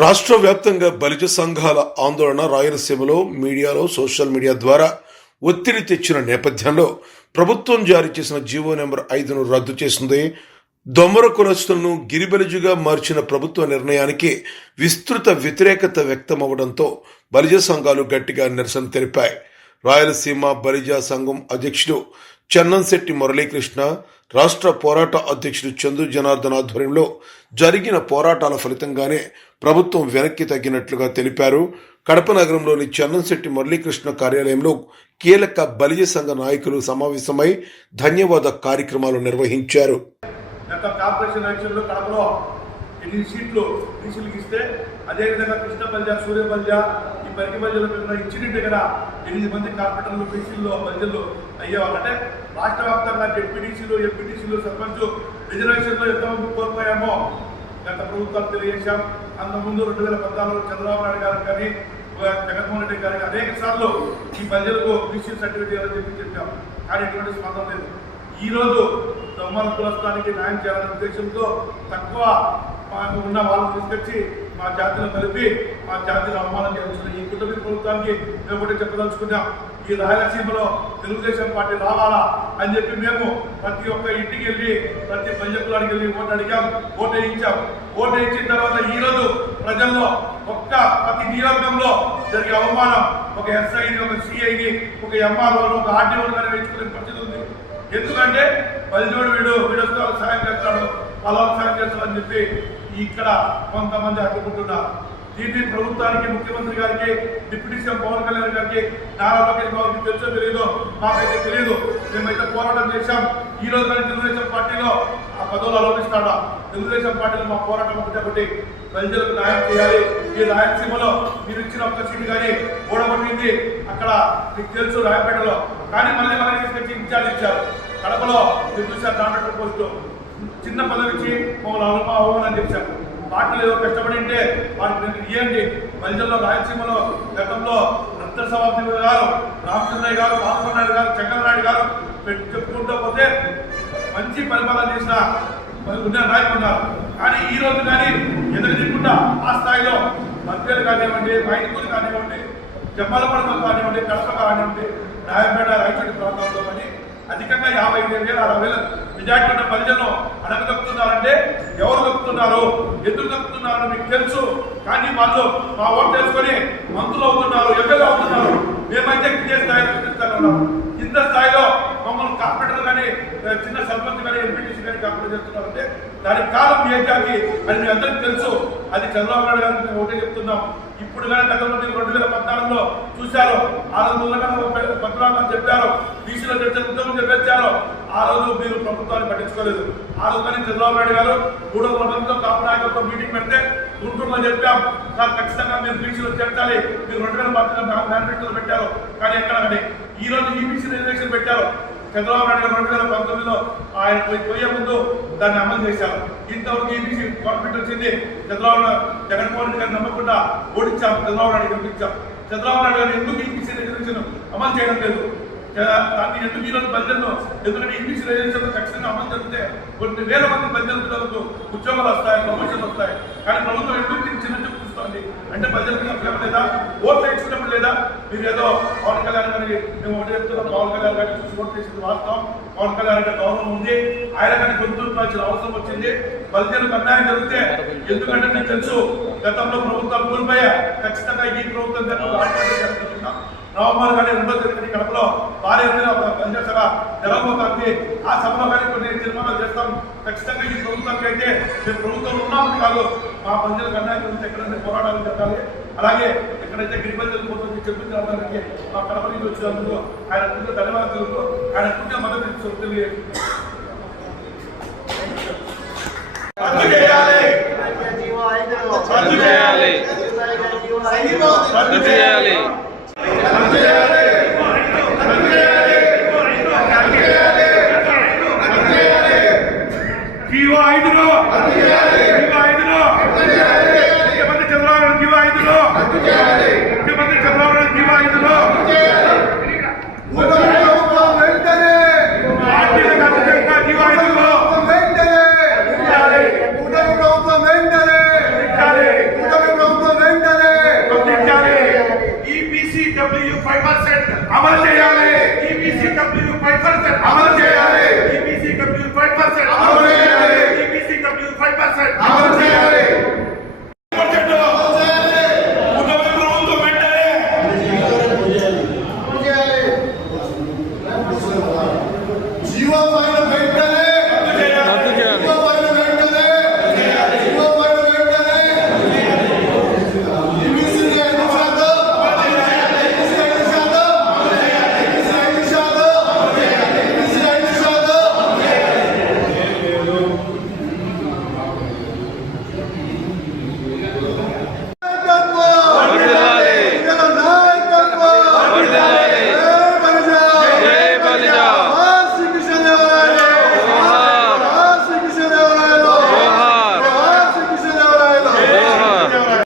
రాష్ట్ర వ్యాప్తంగా బలిజ సంఘాల ఆందోళన రాయలసీమలో మీడియాలో సోషల్ మీడియా ద్వారా ఒత్తిడి తెచ్చిన నేపథ్యంలో ప్రభుత్వం జారీ చేసిన జీవో నెంబర్ 5ను రద్దు చేసింది. దొమ్మర కులస్తులను గిరిబలిజుగా మార్చిన ప్రభుత్వ నిర్ణయానికి విస్తృత వ్యతిరేకత వ్యక్తమవడంతో బలిజ సంఘాలు గట్టిగా నిరసన తెలిపాయి. రాయలసీమ బలిజ సంఘం అధ్యక్షుడు చెన్నంశెట్టి మురళీకృష్ణ, రాష్ట్ర పోరాట అధ్యక్షుడు చందు జనార్దన్ ఆధ్వర్యంలో జరిగిన పోరాటాల ఫలితంగానే ప్రభుత్వం వెనక్కి తగ్గినట్లుగా తెలిపారు. కడప నగరంలోని చెన్నంశెట్టి మురళీకృష్ణ కార్యాలయంలో కీలక బలిజ సంఘ నాయకులు సమావేశమై ధన్యవాద కార్యక్రమాలు నిర్వహించారు. కార్పొరేషన్ ఎలక్షన్లో కడపలో 8 సీట్లు బీసీలకు ఇస్తే, అదేవిధంగా కృష్ణ బలిజ, సూర్య బలిజ, ఈ పరిగి బలిజలో ఇచ్చినట్టు కదా 8 మంది కార్పొరేటర్లు బీసీల్లో బలిజలు అయ్యేవాళ్ళంటే రాష్ట్ర వ్యాప్తంగా జెడ్పీటీసీలు, ఎంపీటీసీలు, సర్పంచ్ రిజర్వేషన్లో ఎంతమంది కోల్పోయామో గత ప్రభుత్వాలు తెలియజేశాం. అంతకుముందు 2014 చంద్రబాబు నాయుడు గారు కానీ జగన్మోహన్ రెడ్డి గారికి అనేక సార్లు ఈ బలిజలకు బీసీ సర్టిఫికేట్ అని చెప్పి చెప్పాం, కానీ ఎటువంటి స్పందన లేదు. ఈరోజు దొమ్మల కులస్థానికి న్యాయం చేయాలనే ఉద్దేశంతో తక్కువ ఉన్న వాళ్ళని తీసుకొచ్చి మా జాతిలో కలిపి మా జాతిని అవమానం చేస్తున్న ఈ కుటుంబ ప్రభుత్వానికి మేము ఒకటి చెప్పదలుచుకున్నాం. ఈ రాయలసీమలో తెలుగుదేశం పార్టీ రావాలా అని చెప్పి మేము ప్రతి ఒక్క ఇంటికి వెళ్ళి ప్రతి పంచాయతీలకు వెళ్ళి ఓటు అడిగాం, ఓటు వేయించాం. ఓటు వేయించిన తర్వాత ఈరోజు ప్రజల్లో ప్రతి నియోజకంలో జరిగే అవమానం ఒక ఎస్ఐని, ఒక సిఐని, ఒక ఎంఆర్ఓను, ఒక ఆర్టీఓని కానీ వేయించుకునే పరిస్థితి ఉంది. ఎందుకంటే బలిజోడు వీడొస్తే వాళ్ళకి సాయం చేస్తాడు, వాళ్ళకి సాయం చేస్తాడని చెప్పి ఇక్కడ కొంతమంది అడ్డుకుంటున్నారు. దీన్ని ప్రభుత్వానికి, ముఖ్యమంత్రి గారికి, డిప్యూటీ సీఎం పవన్ కళ్యాణ్ గారికి, నారా లోకేష్ బాబుకి తెలుసో తెలియదు, మాకైతే తెలియదు. మేమైతే పోరాటం చేశాం. ఈ రోజు కానీ తెలుగుదేశం పార్టీలో ఆ పదవులు ఆలోచిస్తాడా? తెలుగుదేశం పార్టీలో మా పోరాటం ఒకటి ప్రజలకు న్యాయం చేయాలి. ఈ రాయలసీమలో మీరు ఇచ్చిన ఒక్క సీటు కానీ ఓడగొట్టింది అక్కడ మీకు తెలుసు రాయపేటలో, కానీ మళ్ళీ మనకి తీసుకొచ్చి ఇన్ఛార్జ్ ఇచ్చారు. కడపలో మీరు చూసారు కాంట్రాక్టర్ పోస్టు చిన్న పదవి ఇచ్చి మమ్మల్ని అవమానం చేశారు. పార్టీలు ఏదో కష్టపడి ఉంటే వారికి ఇవ్వండి. బలిజల్లో రాయలసీమలో గతంలో రత్నసవామి గారు, రామచంద్రయ్య గారు, బాలనాయుడు గారు, చంద్రనాయుడు గారు చెప్పుకుంటూ పోతే మంచి పరిపాలన చేసిన ఉన్న నాయకులు ఉన్నారు. కానీ ఈ రోజు కానీ ఎదురుకుండా ఆ స్థాయిలో మధ్యలు కానివ్వండి, మైదుకూరు కానివ్వండి, జమ్మలపడమ కానివ్వండి, కడప కానివ్వండి, రాయపేట, రాయచోటి ప్రాంతాల్లో కానీ అధికంగా 55,000, 60,000 మెజార్టీ ఉన్న బలిజలను అడగదొక్కుతున్నారంటే ఎవరు దొక్కుతున్నారు, ఎందుకు దొక్కుతున్నారని మీకు తెలుసు. కానీ వాళ్ళు మా ఓటు తెలుసుకొని మంత్రులు అవుతున్నారు, ఎమ్మెల్యే అవుతున్నారు. మేమైతే ఇదే స్థాయిలో చూపిస్తాను. ఇంత స్థాయిలో మమ్మల్ని కార్పొరేటర్ కానీ, చిన్న సర్పంచ్ కానీ, ఎంపీటీసీ కానీ కార్పొరేట్ చేస్తున్నారంటే దానికి కాలం ఏంటి అని మీ అందరికీ తెలుసు. అది చంద్రబాబు నాయుడు గారికి మేము ఒకటే చెప్తున్నాం. ఇప్పుడు కానీ గతంలో మీరు 2014లో చూశారు, ఆ రోజు పద్నాలుగు చెప్పారు, బీసీలో ఉద్యోగం చెప్పారు. ఆ రోజు మీరు ప్రభుత్వాన్ని పట్టించుకోలేదు. ఆ రోజు కానీ చంద్రబాబు నాయుడు గారు 3వ మండలంతో కాపు నాయకులతో మీటింగ్ పెడితే గుంటూరులో చెప్పాం, సార్ ఖచ్చితంగా మీరు బీసీలో చేర్చాలి. మీరు 2014లో మేనిఫెస్టోలో పెట్టారు, కానీ ఎక్కడ కానీ ఈ రోజు ఈబీసీ రిజర్వేషన్ పెట్టారు. చంద్రబాబు నాయుడు గారు 2019లో ఆయన పోయే ముందు దాన్ని అమలు చేశారు. ఇంతవరకు ఈబీసీ గవర్నమెంట్ వచ్చింది. జగన్మోహన్ రెడ్డి గారిని నమ్మకుండా ఓడించాం, చంద్రబాబు నాయుడు గెలిపించాం. చంద్రబాబు నాయుడు గారు ఎందుకు ఈబీసీ రిజర్వేషన్ అమలు చేయడం లేదు? దాన్ని ఎందుకు ఈరోజు బలిజలను, ఎందుకంటే ఈబీసీ రిజర్వేషన్ ఖచ్చితంగా అమలు జరిగితే కొన్ని వేల మంది బలిజల పిల్లలకు ఉద్యోగాలు వస్తాయి, ప్రమోషన్లు వస్తాయి. కానీ ప్రభుత్వం ఎందుకు చిన్న చూపు చూస్తుంది అంటే బలిజలకు అభ్యర్థం లేదా, ఓట్లు వేయించుకున్నప్పుడు లేదా? మీరు ఏదో పవన్ కళ్యాణ్ గారిని మేము ఒకటి చెప్తున్నాం, పవన్ కళ్యాణ్ గారిని చూసి ఓట్లు వేసింది వాస్తవం. పవన్ కళ్యాణ్ గారి గౌరవం ఉంది, ఆయన కానీ గుర్తుండాల్సిన అవసరం వచ్చింది. బలిజలకు అన్యాయం జరిగితే ఎందుకంటే మీకు తెలుసు గతంలో ప్రభుత్వాలు కోల్పోయా, ఖచ్చితంగా ఈ ప్రభుత్వం జరుగుతున్నాం. నవంబర్ కానీ 2వ తేదీ కడపలో భారీ ఎత్తున బలిజ సభ జరగబోతోంది. ఆ సభలో కానీ కొన్ని తీర్మానాలు చేస్తాం. ఖచ్చితంగా ఈ ప్రభుత్వానికి అయితే మేము ప్రభుత్వంలో ఉన్నామని కాదు, మా బలిజలకు అన్యాయం గురించి ఎక్కడైతే పోరాటాలు జరగాలి. అలాగే ఎక్కడైతే గిరిబలిజలు పోతుంది చెప్పించడానికి మా కడప నుంచి వచ్చినందుకు ఆయన పూర్తిగా ధన్యవాదాలు తెలుపుతూ ఆయన పూర్తిగా మద్దతు తెలియదు. జీవో 5లో ముఖ్యమంత్రి చంద్రబాబు నాయుడు జీవో 5లో ముఖ్యమంత్రి చంద్రబాబు నాయుడు జీవో 5లో పార్టీలకు అత్యంత జీవో 5లో వెంటనే 5% అమలు చేయాలి. EBCW 5% అమలు చేయాలి.